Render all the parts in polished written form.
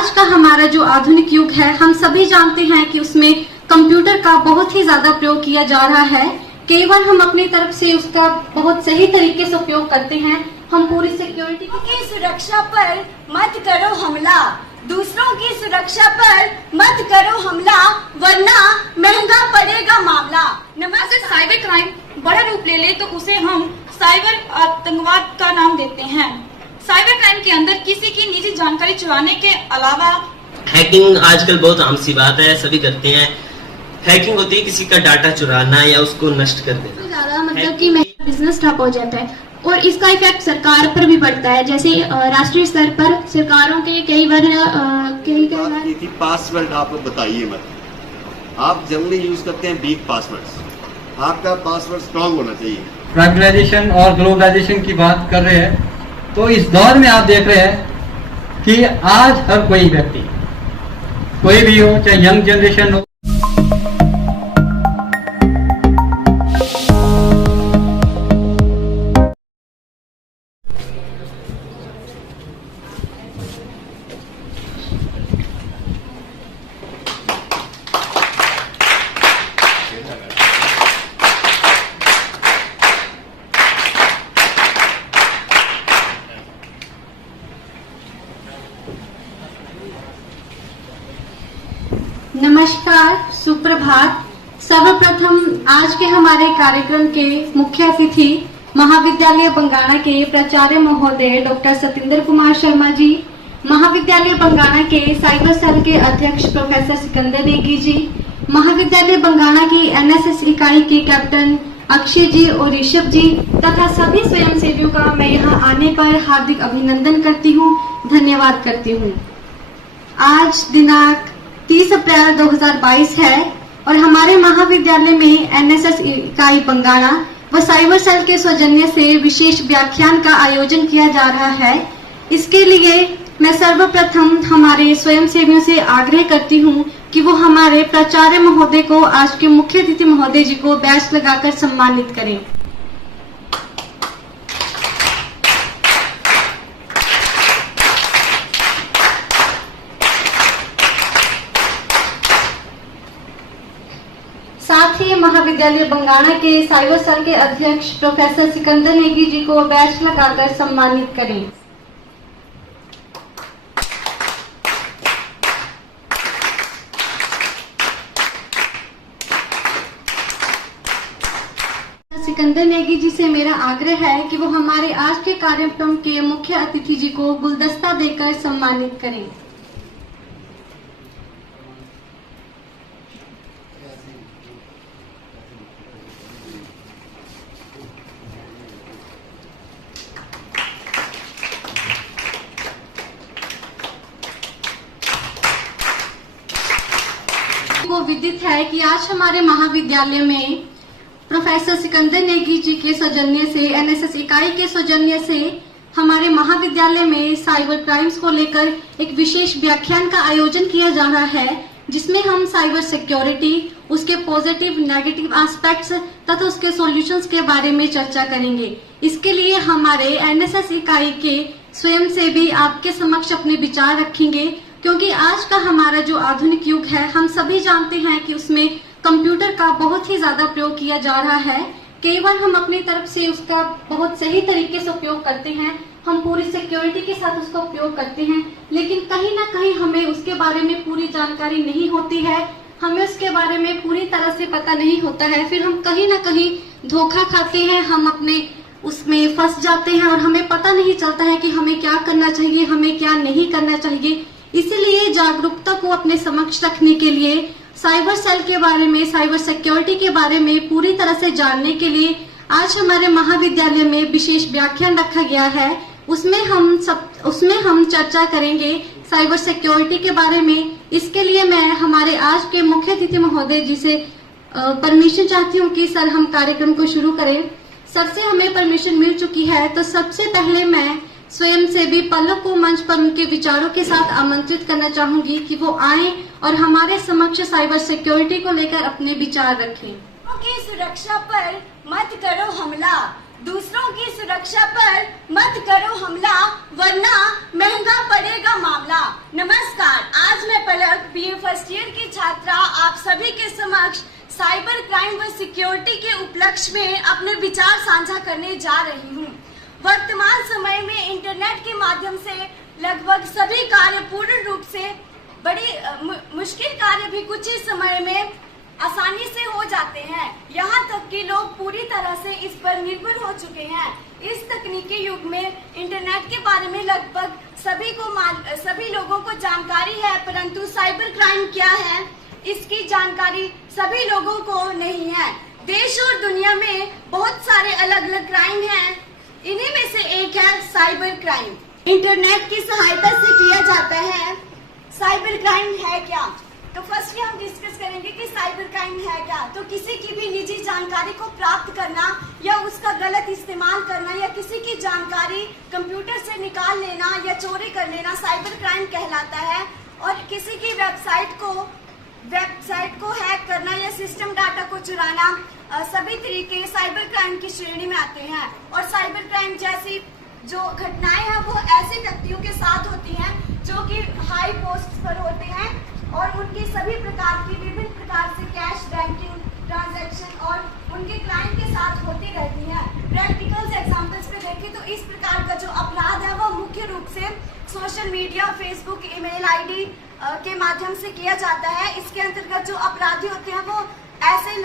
आज का हमारा जो आधुनिक युग है, हम सभी जानते हैं कि उसमें कंप्यूटर का बहुत ही ज्यादा प्रयोग किया जा रहा है। केवल हम अपनी तरफ से उसका बहुत सही तरीके से उपयोग करते हैं। हम पूरी सिक्योरिटी की सुरक्षा पर मत करो हमला, दूसरों की सुरक्षा पर मत करो हमला, वरना महंगा पड़ेगा मामला। अगर साइबर क्राइम बड़ा रूप ले ले तो उसे हम साइबर आतंकवाद का नाम देते हैं। साइबर क्राइम के अंदर किसी की निजी जानकारी चुराने के अलावा हैकिंग आजकल बहुत आम सी बात है, सभी करते हैं। हैकिंग होती है किसी का डाटा चुराना या उसको नष्ट कर देना। ज्यादा मतलब कि मेरा बिजनेस ठप हो जाता है और इसका इफेक्ट सरकार पर भी पड़ता है। जैसे राष्ट्रीय स्तर पर सरकारों के कई बार पासवर्ड आप बताइए मत। आप जनरली यूज करते हैं वीक पासवर्ड्स, आपका पासवर्ड स्ट्रॉन्ग होना चाहिए। प्राइवेटाइजेशन और ग्लोबलाइजेशन की बात कर रहे हैं तो इस दौर में आप देख रहे हैं कि आज हर कोई व्यक्ति, कोई भी हो, चाहे यंग जनरेशन हो, नमस्कार, सुप्रभात। सर्वप्रथम आज के हमारे कार्यक्रम के मुख्य अतिथि महाविद्यालय बंगाणा के प्राचार्य महोदय डॉक्टर सतेंद्र कुमार शर्मा जी, महाविद्यालय बंगाणा के साइबर सेल के अध्यक्ष प्रोफेसर सिकंदर नेगी जी, महाविद्यालय बंगाणा की एनएसएस इकाई के कैप्टन अक्षय जी और ऋषभ जी तथा सभी स्वयंसेवियों का मैं यहाँ आने पर हार्दिक अभिनंदन करती हूँ, धन्यवाद करती हूँ। आज दिनांक 30 अप्रैल 2022 है और हमारे महाविद्यालय में एनएसएस इकाई बंगाणा व साइबर सेल के सौजन्य से विशेष व्याख्यान का आयोजन किया जा रहा है। इसके लिए मैं सर्वप्रथम हमारे स्वयंसेवियों से आग्रह करती हूँ कि वो हमारे प्राचार्य महोदय को, आज के मुख्य अतिथि महोदय जी को बैच लगाकर सम्मानित करें। साथ ही महाविद्यालय बंगाणा के साइबर सेल के अध्यक्ष प्रोफेसर सिकंदर नेगी जी को बैच लगाकर सम्मानित करें। सिकंदर नेगी जी से मेरा आग्रह है कि वो हमारे आज के कार्यक्रम के मुख्य अतिथि जी को गुलदस्ता देकर सम्मानित करें। वो विदित है कि आज हमारे महाविद्यालय में प्रोफेसर सिकंदर नेगी जी के सौजन्य से, एनएसएस इकाई के सौजन्य से हमारे महाविद्यालय में साइबर क्राइम्स को लेकर एक विशेष व्याख्यान का आयोजन किया जा रहा है, जिसमें हम साइबर सिक्योरिटी, उसके पॉजिटिव नेगेटिव एस्पेक्ट्स तथा उसके सॉल्यूशंस के बारे में चर्चा करेंगे। इसके लिए हमारे एनएसएस इकाई के स्वयंसेवी आपके समक्ष अपने विचार रखेंगे, क्योंकि आज का हमारा जो आधुनिक युग है, हम सभी जानते हैं कि उसमें कंप्यूटर का बहुत ही ज्यादा प्रयोग किया जा रहा है। केवल हम अपनी तरफ से उसका बहुत सही तरीके से उपयोग करते हैं, हम पूरी सिक्योरिटी के साथ उसका उपयोग करते हैं, लेकिन कहीं ना कहीं हमें उसके बारे में पूरी जानकारी नहीं होती है, हमें उसके बारे में पूरी तरह से पता नहीं होता है। फिर हम कहीं ना कहीं धोखा खाते हैं, हम अपने उसमें फंस जाते हैं और हमें पता नहीं चलता है कि हमें क्या करना चाहिए, हमें क्या नहीं करना चाहिए। इसीलिए जागरूकता को अपने समक्ष रखने के लिए, साइबर सेल के बारे में, साइबर सिक्योरिटी के बारे में पूरी तरह से जानने के लिए आज हमारे महाविद्यालय में विशेष व्याख्यान रखा गया है। उसमें हम चर्चा करेंगे साइबर सिक्योरिटी के बारे में। इसके लिए मैं हमारे आज के मुख्य अतिथि महोदय जी से परमिशन चाहती हूँ कि सर हम कार्यक्रम को शुरू करें। सर से हमें परमिशन मिल चुकी है, तो सबसे पहले मैं स्वयंसेवी पल्लव को मंच पर उनके विचारों के साथ आमंत्रित करना चाहूंगी कि वो आए और हमारे समक्ष साइबर सिक्योरिटी को लेकर अपने विचार रखें। की सुरक्षा पर मत करो हमला, दूसरों की सुरक्षा पर मत करो हमला। हमला वरना महंगा पड़ेगा मामला। नमस्कार, आज मैं पलक बीए फर्स्ट ईयर की छात्रा आप सभी के समक्ष साइबर क्राइम व सिक्योरिटी के उपलक्ष्य में अपने विचार साझा करने जा रही हूँ। वर्तमान समय में इंटरनेट के माध्यम से लगभग सभी कार्य पूर्ण रूप से बड़ी मुश्किल कार्य भी कुछ ही समय में आसानी से हो जाते हैं। यहाँ तक कि लोग पूरी तरह से इस पर निर्भर हो चुके हैं। इस तकनीकी युग में इंटरनेट के बारे में लगभग सभी लोगों को जानकारी है, परंतु साइबर क्राइम क्या है इसकी जानकारी सभी लोगों को नहीं है। देश और दुनिया में बहुत सारे अलग अलग क्राइम हैं, इन्हीं में से एक है साइबर क्राइम। इंटरनेट की सहायता से किया जाता है। साइबर क्राइम है क्या? तो फर्स्टली हम डिस्कस करेंगे कि साइबर क्राइम है क्या। तो किसी की भी निजी जानकारी को प्राप्त करना या उसका गलत इस्तेमाल करना या किसी की जानकारी कंप्यूटर से निकाल लेना या चोरी कर लेना साइबर क्राइम कहलाता है। और किसी की वेबसाइट को हैक करना या सिस्टम डाटा को चुराना सभी तरीके साइबर क्राइम की श्रेणी में आते हैं। और साइबर क्राइम जैसी जो घटनाएं हैं वो ऐसे व्यक्तियों के साथ होती हैं जो कि हाई पोस्ट पर होते हैं और उनकी सभी प्रकार की विभिन्न प्रकार से कैश बैंकिंग ट्रांजैक्शन और उनके क्लाइंट के साथ होती रहती हैं। प्रैक्टिकल्स एग्जांपल्स पे देखें तो इस प्रकार का जो अपराध है वो मुख्य रूप से social media, Facebook, email ID के माध्यम से किया जाता है। इसके अंतर्गत जो अपराधी होते हैं वो ऐसे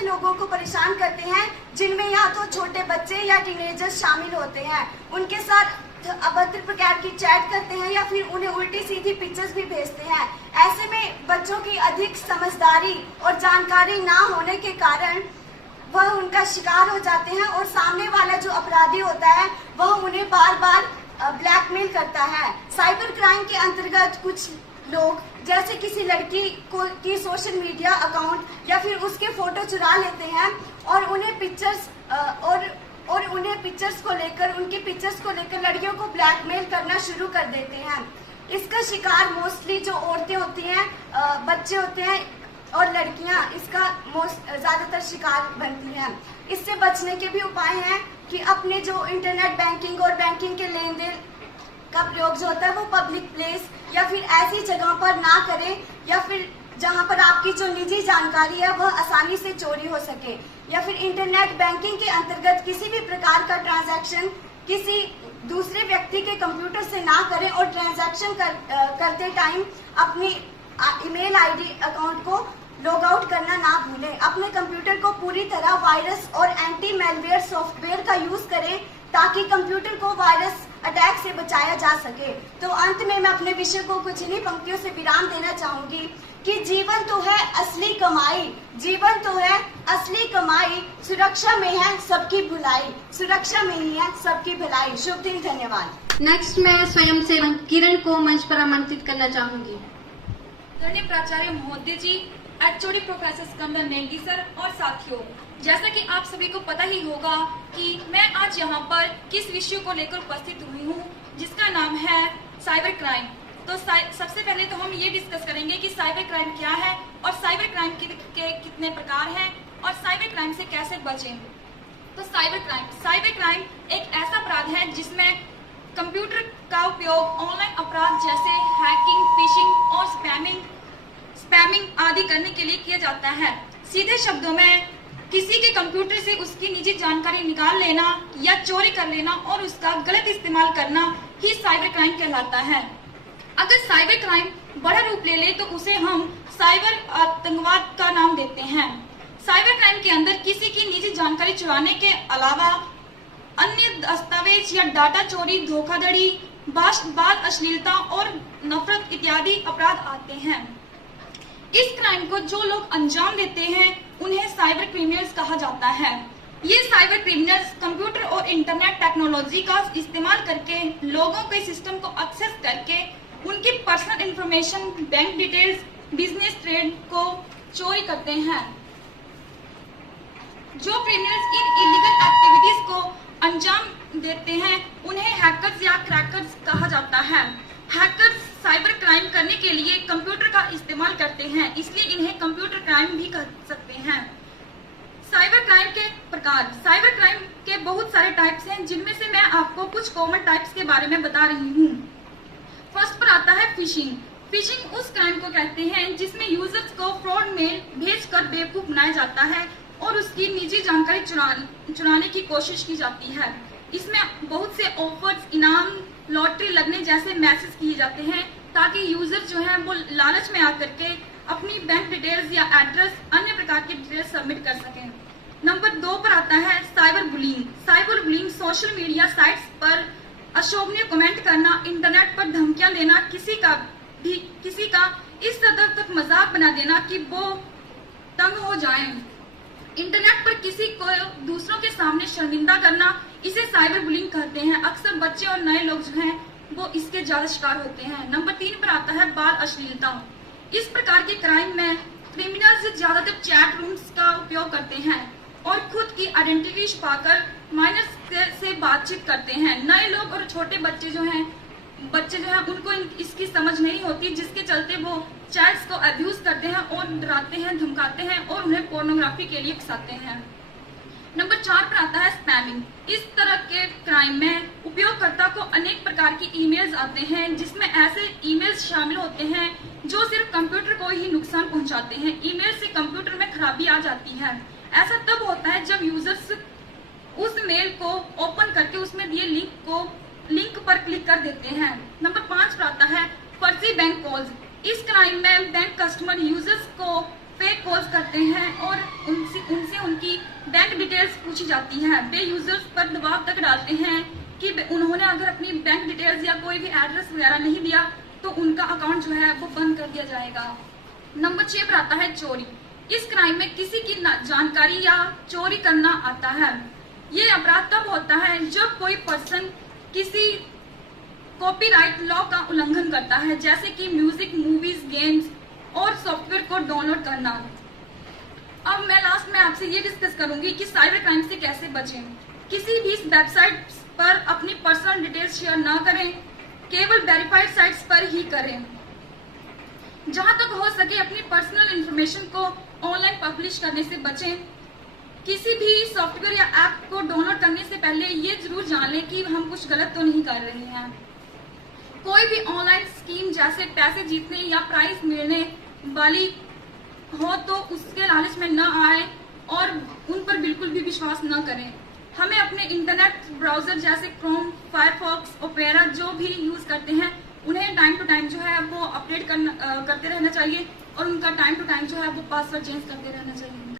लोगों को परेशान करते हैं जिनमें या तो छोटे बच्चे या टीनेजर्स शामिल होते हैं। उनके साथ अभद्र प्रकार की चैट करते हैं या फिर उन्हें उल्टी सीधी पिक्चर्स भी भेजते हैं। ऐसे में बच्चों की अधिक समझदारी और जानकारी ना होने के कारण वह उनका शिकार हो जाते हैं और सामने वाला जो अपराधी होता है वह उन्हें बार बार ब्लैकमेल करता है। साइबर क्राइम के अंतर्गत कुछ लोग जैसे किसी लड़की की सोशल मीडिया अकाउंट या फिर उसके फोटो चुरा लेते हैं और उन्हें पिक्चर्स को लेकर लड़कियों को ब्लैकमेल करना शुरू कर देते हैं। इसका शिकार मोस्टली जो औरतें होती हैं, बच्चे होते हैं और लड़कियां इसका ज्यादातर शिकार बनती हैं। इससे बचने के भी उपाय हैं कि अपने जो इंटरनेट बैंकिंग और बैंकिंग के लेन देन का प्रयोग जो होता है वो पब्लिक प्लेस या फिर ऐसी जगह पर ना करें या फिर जहां पर आपकी जो निजी जानकारी है वह आसानी से चोरी हो सके। या फिर इंटरनेट बैंकिंग के अंतर्गत किसी भी प्रकार का ट्रांजैक्शन किसी दूसरे व्यक्ति के कंप्यूटर से ना करें और ट्रांजैक्शन करते टाइम अपनी ईमेल आईडी अकाउंट को लॉग आउट करना ना भूलें। अपने कंप्यूटर को पूरी तरह वायरस और एंटी मैलवेयर सॉफ्टवेयर का यूज करें ताकि कंप्यूटर को वायरस अटैक से बचाया जा सके। तो अंत में मैं अपने विषय को कुछ इन्हीं पंक्तियों से विराम देना चाहूंगी कि जीवन तो है असली कमाई, सुरक्षा में है सबकी भलाई। शुभ दिन, धन्यवाद। नेक्स्ट मैं स्वयं सेवक किरण को मंच पर आमंत्रित करना चाहूंगी। धन्य प्राचार्य महोदय जी, HOD professor Sikandar Negi sir और साथियों, जैसा कि आप सभी को पता ही होगा कि मैं आज यहाँ पर किस विषय को लेकर उपस्थित हुई हूँ जिसका नाम है साइबर क्राइम। तो सबसे पहले तो हम ये डिस्कस करेंगे कि साइबर क्राइम क्या है और साइबर क्राइम के कितने प्रकार हैं और साइबर क्राइम से कैसे बचें। तो साइबर क्राइम एक ऐसा अपराध है जिसमें कंप्यूटर का उपयोग ऑनलाइन अपराध जैसे हैकिंग, फिशिंग और स्पैमिंग आदि करने के लिए किया जाता है। सीधे शब्दों में किसी के कंप्यूटर से उसकी निजी जानकारी निकाल लेना या चोरी कर लेना और उसका गलत इस्तेमाल करना ही साइबर क्राइम कहलाता है। अगर साइबर क्राइम बड़ा रूप ले ले तो उसे हम साइबर आतंकवाद का नाम देते हैं। साइबर क्राइम के अंदर किसी की निजी जानकारी चुराने के अलावा अन्य दस्तावेज या डाटा चोरी, धोखाधड़ी, बाल अश्लीलता और नफरत इत्यादि अपराध आते हैं। इस क्राइम को जो लोग अंजाम देते हैं उन्हें साइबर क्रिमिनल्स कहा जाता है। ये साइबर क्रिमिनल्स कंप्यूटर और इंटरनेट टेक्नोलॉजी का इस्तेमाल करके लोगों के सिस्टम को एक्सेस करके उनकी personal information, bank details, business trade को चोरी करते हैं। जो क्रिमिनल्स इन इलीगल एक्टिविटीज को अंजाम देते हैं उन्हें हैकर्स या क्रैकर्स कहा जाता है। हैकर्स साइबर क्राइम करने के लिए कंप्यूटर का इस्तेमाल करते हैं, इसलिए इन्हें कंप्यूटर क्राइम भी कह सकते हैं। साइबर क्राइम के प्रकार। साइबर क्राइम के बहुत सारे टाइप्स हैं, जिनमें से मैं आपको कुछ कॉमन टाइप्स के बारे में बता रही हूँ। फर्स्ट पर आता है फिशिंग। फिशिंग उस क्राइम को कहते हैं जिसमें यूजर्स को फ्रॉड मेल भेजकर बेवकूफ बनाया जाता है और उसकी निजी जानकारी चुराने की कोशिश की जाती है। इसमें बहुत से ऑफर्स, इनाम, लॉटरी लगने जैसे मैसेज किए जाते हैं ताकि यूजर जो है वो लालच में आकर के अपनी बैंक डिटेल्स या एड्रेस, अन्य प्रकार की डिटेल्स सबमिट कर सकें। नंबर 2 पर आता है cyber bullying. Cyber bullying social media sites पर अशोभनीय कमेंट करना, इंटरनेट पर धमकियां देना, किसी का इस हद तक मजाक बना देना कि वो तंग हो जाए, इंटरनेट पर किसी को दूसरों के सामने शर्मिंदा करना, इसे साइबर बुलिंग कहते हैं। अक्सर बच्चे और नए लोग जो हैं वो इसके ज्यादा शिकार होते हैं। नंबर 3 पर आता है बाल अश्लीलता। इस प्रकार के क्राइम में क्रिमिनल्स ज्यादातर चैट रूम्स का उपयोग करते हैं और खुद की आइडेंटिटी छुपाकर माइनर्स से बातचीत करते हैं। नए लोग और छोटे बच्चे जो हैं उनको इसकी समझ नहीं होती, जिसके चलते वो चैट्स को अब्यूज करते हैं और डराते हैं, धमकाते हैं और उन्हें पोर्नोग्राफी के लिए फंसाते हैं। नंबर 4 पर आता है स्पैमिंग। इस तरह के क्राइम में उपयोगकर्ता को अनेक प्रकार की ईमेल्स आते हैं, जिसमें ऐसे ईमेल्स शामिल होते हैं जो सिर्फ कंप्यूटर को ही नुकसान पहुंचाते हैं। ईमेल से कंप्यूटर में खराबी आ जाती है। ऐसा तब होता है जब यूजर्स उस मेल को ओपन करके उसमें दिए लिंक पर क्लिक कर देते हैं। नंबर 5 पर आता है फर्जी बैंक कॉल्स। इस क्राइम में बैंक कस्टमर यूजर्स को फेक कॉल्स करते हैं और उनसे उनकी बैंक डिटेल्स पूछी जाती है। वे यूजर्स पर दबाव तक डालते हैं कि उन्होंने अगर अपनी बैंक डिटेल्स या कोई भी एड्रेस वगैरह नहीं दिया तो उनका अकाउंट जो है वो बंद कर दिया जाएगा। नंबर 6 पर आता है चोरी। इस क्राइम में किसी की जानकारी या चोरी करना आता है। ये अपराध तब होता है जब कोई पर्सन किसी कॉपीराइट लॉ का उल्लंघन करता है, जैसे कि म्यूजिक, मूवीज, गेम्स और सॉफ्टवेयर को डाउनलोड करना। अब मैं लास्ट में आपसे ये डिस्कस करूंगी कि साइबर क्राइम से कैसे बचें। किसी भी वेबसाइट पर अपनी पर्सनल डिटेल्स शेयर ना करें, केवल वेरीफाइड साइट्स पर ही करें। जहां तक हो सके अपनी पर्सनल इंफॉर्मेशन को ऑनलाइन पब्लिश करने से बचें। किसी भी सॉफ्टवेयर या ऐप को डाउनलोड करने से पहले ये जरूर जान लें कि हम कुछ गलत तो नहीं कर रहे हैं। कोई भी ऑनलाइन स्कीम जैसे पैसे जीतने या प्राइज मिलने वाली हो तो उसके लालच में न आए और उन पर बिल्कुल भी विश्वास न करें। हमें अपने इंटरनेट ब्राउजर जैसे क्रोम, फायरफॉक्स, ओपेरा जो भी यूज करते हैं उन्हें टाइम टू टाइम जो है वो अपडेट करते रहना चाहिए और उनका टाइम टू टाइम जो है वो पासवर्ड चेंज करते रहना चाहिए।